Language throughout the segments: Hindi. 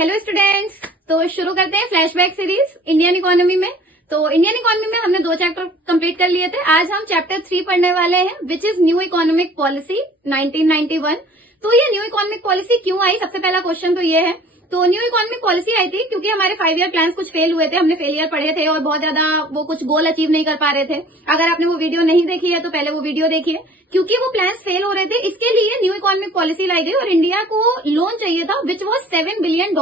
हेलो स्टूडेंट्स, तो शुरू करते हैं फ्लैशबैक सीरीज इंडियन इकोनॉमी में। तो इंडियन इकोनॉमी में हमने 2 चैप्टर कंप्लीट कर लिए थे। आज हम चैप्टर 3 पढ़ने वाले हैं, which is new economic policy 1991। तो ये न्यू इकोनॉमिक पॉलिसी क्यों आई, सबसे पहला क्वेश्चन तो ये है। तो न्यू इकोनॉमिक पॉलिसी आई थी क्योंकि हमारे 5 ईयर प्लान्स कुछ फेल हुए थे, हमने फेलियर पढ़े थे और बहुत ज्यादा वो कुछ गोल अचीव नहीं कर पा रहे थे। अगर आपने वो वीडियो नहीं देखी है तो पहले वो वीडियो देखिए, क्योंकि वो प्लान्स फेल हो रहे थे। इसके लिए न्यू इकोनॉमिक पॉलिसी लाई गई और इंडिया को लोन चाहिए था विच वॉज $7 बिलियन,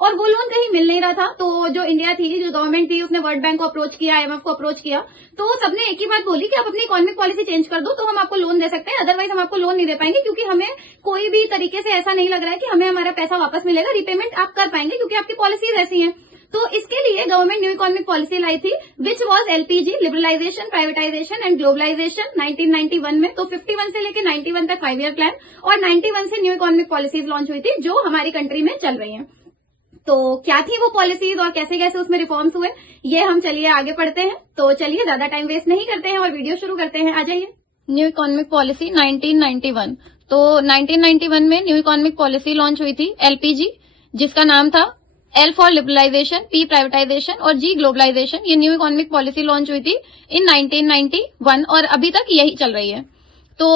और वो लोन कहीं मिल नहीं रहा था। तो जो इंडिया थी, जो गवर्नमेंट थी, उसने वर्ल्ड बैंक को अप्रोच किया, IMF को अप्रोच किया। तो सबने एक ही बात बोली कि आप अपनी इकोनॉमिक पॉलिसी चेंज कर दो तो हम आपको लोन दे सकते हैं, अदरवाइज हम आपको लोन नहीं दे पाएंगे, क्योंकि हमें कोई भी तरीके से ऐसा नहीं लग रहा है कि हमें हमारा पैसा वापस मिलेगा, रिपेमेंट आप कर पाएंगे, क्योंकि आपकी पॉलिसीज ऐसी हैं। तो इसके लिए गवर्नमेंट न्यू इकोनॉमिक पॉलिसी लाई थी which was LPG, liberalisation, privatisation and globalisation 1991 में। तो 51 से लेकर 91 तक 5 ईयर प्लान, और 91 से न्यू इकोनॉमिक पॉलिसीज लॉन्च हुई थी जो हमारी कंट्री में चल रही हैं। तो क्या थी वो पॉलिसीज और कैसे कैसे उसमें रिफॉर्म्स हुए, ये हम चलिए आगे पढ़ते हैं। तो चलिए ज्यादा टाइम वेस्ट नहीं करते हैं और वीडियो शुरू करते हैं। आ जाइए। New economic policy 1991। तो 1991 में न्यू इकोनॉमिक पॉलिसी लॉन्च हुई थी LPG, जिसका नाम था L for liberalisation, P privatisation और G ग्लोबलाइजेशन। ये न्यू इकोनॉमिक पॉलिसी लॉन्च हुई थी इन 1991 और अभी तक यही चल रही है। तो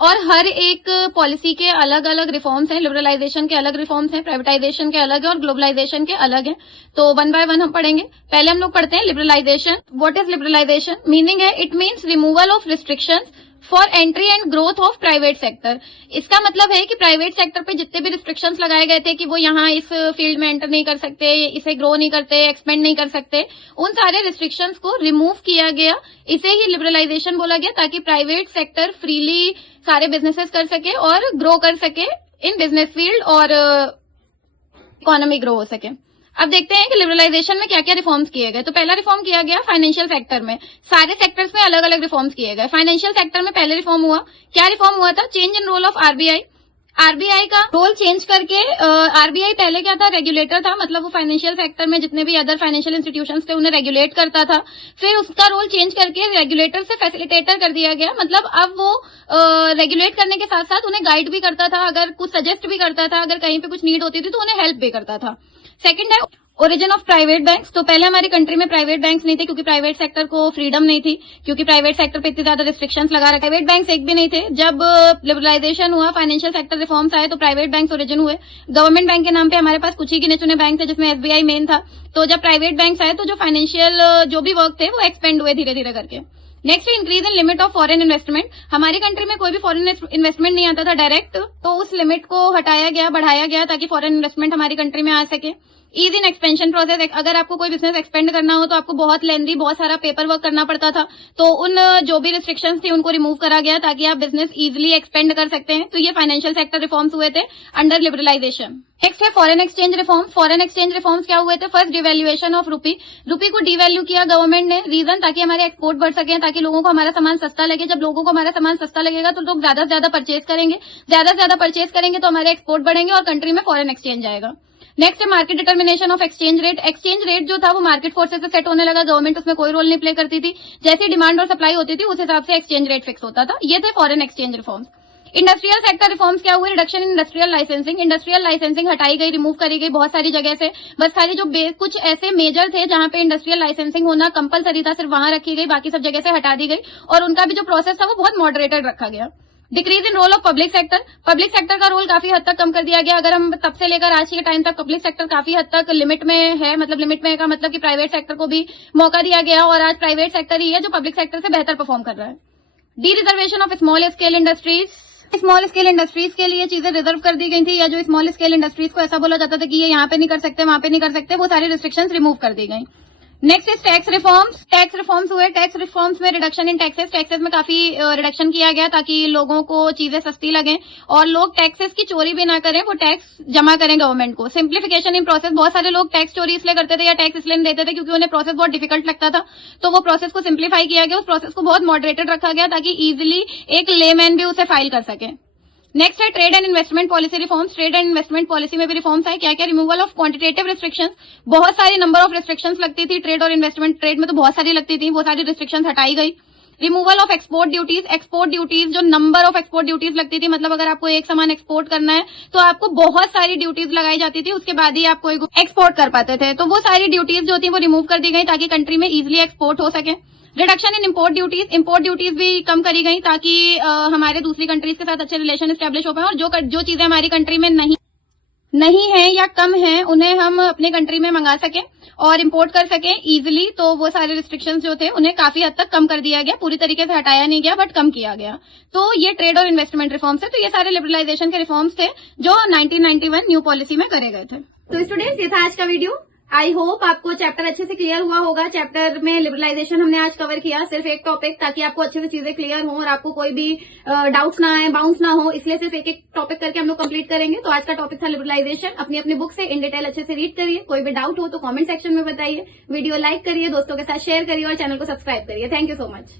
और हर एक पॉलिसी के अलग अलग रिफॉर्म्स हैं। लिबरलाइजेशन के अलग रिफॉर्म्स हैं, प्राइवेटाइजेशन के अलग है और ग्लोबलाइजेशन के अलग हैं। तो 1 बाय 1 हम पढ़ेंगे। पहले हम लोग पढ़ते हैं liberalisation. What is liberalisation? Meaning है it means removal of restrictions for entry and growth of private sector. इसका मतलब है कि प्राइवेट सेक्टर पे जितने भी रिस्ट्रिक्शंस लगाए गए थे कि वो यहाँ इस फील्ड में एंटर नहीं कर सकते, इसे ग्रो नहीं करते, एक्सपेंड नहीं कर सकते, उन सारे रिस्ट्रिक्शंस को रिमूव किया गया। इसे ही लिबरलाइजेशन बोला गया, ताकि प्राइवेट सेक्टर फ्रीली सारे बिजनेसेस कर सके और ग्रो कर सके इन बिजनेस फील्ड और इकोनॉमी ग्रो हो सके। अब देखते हैं कि लिबरलाइजेशन में क्या क्या रिफॉर्म्स किए गए। तो पहला रिफॉर्म किया गया फाइनेंशियल सेक्टर में। सारे सेक्टर्स में अलग अलग रिफॉर्म्स किए गए। फाइनेंशियल सेक्टर में पहले रिफॉर्म हुआ, क्या रिफॉर्म हुआ था? Change in role of RBI का रोल चेंज करके, RBI पहले क्या था? रेगुलेटर था, मतलब वो फाइनेंशियल सेक्टर में जितने भी अदर फाइनेंशियल इंस्टीट्यूशंस थे उन्हें रेगुलेट करता था। फिर उसका रोल चेंज करके रेगुलेटर से फैसिलिटेटर कर दिया गया, मतलब अब वो रेगुलेट करने के साथ साथ उन्हें गाइड भी करता था, अगर कुछ सजेस्ट भी करता था, अगर कहीं पे कुछ नीड होती थी तो उन्हें हेल्प भी करता था। सेकंड है ओरिजिन ऑफ प्राइवेट बैंक्स। तो पहले हमारी कंट्री में प्राइवेट बैंक्स नहीं थे, क्योंकि प्राइवेट सेक्टर को फ्रीडम नहीं थी, क्योंकि प्राइवेट सेक्टर पे इतनी ज्यादा रिस्ट्रिक्शंस लगा रखा। प्राइवेट बैंक्स एक भी नहीं थे। जब लिबरलाइजेशन हुआ, फाइनेंशियल सेक्टर रिफॉर्म्स आए, तो प्राइवेट बैंक्स ओरिजिन हुए। गवर्नमेंट बैंक के नाम पे हमारे पास कुछ ही गिने चुने बैंक थे, जिसमें SBI मेन था। तो जब प्राइवेट बैंक्स आए तो जो फाइनेंशियल जो भी वर्क थे वो एक्सपेंड हुए धीरे धीरे करके। Next, increase in limit of foreign investment. हमारी कंट्री में कोई भी फॉरेन इन्वेस्टमेंट नहीं आता था डायरेक्ट, तो उस लिमिट को हटाया गया, बढ़ाया गया, ताकि फॉरेन इन्वेस्टमेंट हमारी कंट्री में आ सके। Ease in expansion process. अगर आपको कोई बिजनेस एक्सपेंड करना हो तो आपको बहुत लेंदी, बहुत सारा पेपर वर्क करना पड़ता था, तो उन जो भी रिस्ट्रिक्शंस थी उनको रिमूव करा गया, ताकि आप बिजनेस इजीली एक्सपेंड कर सकते हैं। तो ये फाइनेंशियल सेक्टर रिफॉर्म्स हुए थे अंडर लिबरलाइजेशन। नेक्स्ट है foreign exchange reforms. Foreign exchange reforms क्या हुए थे? फर्स्ट, डिवैल्यूएशन ऑफ रूपी को डिवैल्यू किया गवर्नमेंट ने। रीजन, ताकि हमारे एक्सपोर्ट बढ़ सके, ताकि लोगों को हमारा सामान सस्ता लगे। जब लोगों को हमारा सामान सस्ता लगेगा तो लोग ज्यादा से ज्यादा परचेज करेंगे, ज्यादा से ज्यादा परचेज करेंगे तो हमारे एक्सपोर्ट बढ़ेंगे और कंट्री में फॉरेन एक्सचेंज आएगा। नेक्स्ट है market determination of exchange rate. Exchange rate जो था वो मार्केट फोर्सेस से सेट होने लगा, गवर्नमेंट उसमें कोई रोल नहीं प्ले करती थी। जैसी डिमांड और सप्लाई होती थी उस हिसाब से एक्सचेंज रेट फिक्स होता था। ये थे foreign exchange reforms. Industrial sector reforms क्या हुए? Reduction in industrial licensing. Industrial licensing हटाई गई, रिमूव करी गई बहुत सारी जगह से। बस खाली जो कुछ ऐसे मेजर थे जहां पे इंडस्ट्रियल लाइसेंसिंग होना कंपलसरी था, सिर्फ वहां रखी गई, बाकी सब जगह से हटा दी गई, और उनका भी जो प्रोसेस था वो बहुत मॉडरेटेड रखा गया। Decrease in role of public sector. Public sector का रोल काफी हद तक कम कर दिया गया। अगर हम तब से लेकर आज के टाइम तक पब्लिक सेक्टर काफी हद तक लिमिट में है, मतलब लिमिट में का मतलब कि प्राइवेट सेक्टर को भी मौका दिया गया, और आज प्राइवेट सेक्टर ही है जो पब्लिक सेक्टर से बेहतर परफॉर्म कर रहा है। D reservation of small scale industries. Small scale industries के लिए चीजें रिजर्व कर दी गई थी, या जो स्मॉल स्केल इंडस्ट्रीज को ऐसा बोला जाता था कि ये यहाँ पे नहीं कर सकते, वहां पे नहीं कर सकते, वो सारी रिस्ट्रिक्शंस रिमूव कर दी गई। Next is tax reforms. Tax reforms हुए। टैक्स रिफॉर्म्स में रिडक्शन इन टैक्सेस। टैक्सेस में काफी रिडक्शन किया गया, ताकि लोगों को चीजें सस्ती लगें और लोग टैक्सेस की चोरी भी ना करें, वो टैक्स जमा करें गवर्नमेंट को। Simplification in process. बहुत सारे लोग टैक्स चोरी इसलिए करते थे या टैक्स इसलिए नहीं देते थे क्योंकि उन्हें प्रोसेस बहुत डिफिकल्ट लगता था, तो वो प्रोसेस को सिंप्लीफाई किया गया, उस प्रोसेस को बहुत मॉडरेटेड रखा गया, ताकि इजिली एक लेमैन भी उसे फाइल कर सके। नेक्स्ट है trade and investment policy reforms. Trade and investment policy में भी रिफॉर्म्स आए। क्या क्या? Removal of quantitative restrictions. बहुत सारी नंबर ऑफ रिस्ट्रिक्शंस लगती थी ट्रेड और इन्वेस्टमेंट। ट्रेड में तो बहुत सारी लगती थी, वो सारी रिस्ट्रिक्शंस हटाई गई। रिमूवल ऑफ एक्सपोर्ट ड्यूटीज जो नंबर ऑफ एक्सपोर्ट ड्यूटीज लगती थी, मतलब अगर आपको एक सामान एक्सपोर्ट करना है तो आपको बहुत सारी ड्यूटीज लगाई जाती थी, उसके बाद ही आप कोई एक्सपोर्ट कर पाते थे। तो वो सारी ड्यूटीज जो थी वो रिमूव कर दी गई ताकि कंट्री में इजिली एक्सपोर्ट हो सके। रिडक्शन इन इम्पोर्ट ड्यूटीज भी कम करी गई ताकि हमारे दूसरी कंट्रीज के साथ अच्छे रिलेशन एस्टेब्लिश हो पाए और जो चीजें हमारी कंट्री में नहीं है या कम है उन्हें हम अपने कंट्री में मंगा सकें और इंपोर्ट कर सकें इजिली। तो वो सारे रिस्ट्रिक्शंस जो थे उन्हें काफी हद तक कम कर दिया गया, पूरी तरीके से हटाया नहीं गया बट कम किया गया। तो ये ट्रेड और इन्वेस्टमेंट रिफॉर्म्स है। तो ये सारे लिबरलाइजेशन के रिफॉर्म्स थे जो 1991 न्यू पॉलिसी में करे गए थे। तो स्टूडेंट्स, ये था आज का वीडियो। आई होप आपको चैप्टर अच्छे से क्लियर हुआ होगा। चैप्टर में लिबरलाइजेशन हमने आज कवर किया, सिर्फ एक टॉपिक, ताकि आपको अच्छे से चीजें क्लियर हो और आपको कोई भी डाउट्स ना आए, बाउंस ना हो, इसलिए सिर्फ एक टॉपिक करके हम लोग कंप्लीट करेंगे। तो आज का टॉपिक था लिबरलाइजेशन। अपनी अपनी बुक से इन डिटेल अच्छे से रीड करिए। कोई भी डाउट हो तो कमेंट सेक्शन में बताइए, वीडियो लाइक करिए, दोस्तों के साथ शेयर करिए और चैनल को सब्सक्राइब करिए। Thank you so much.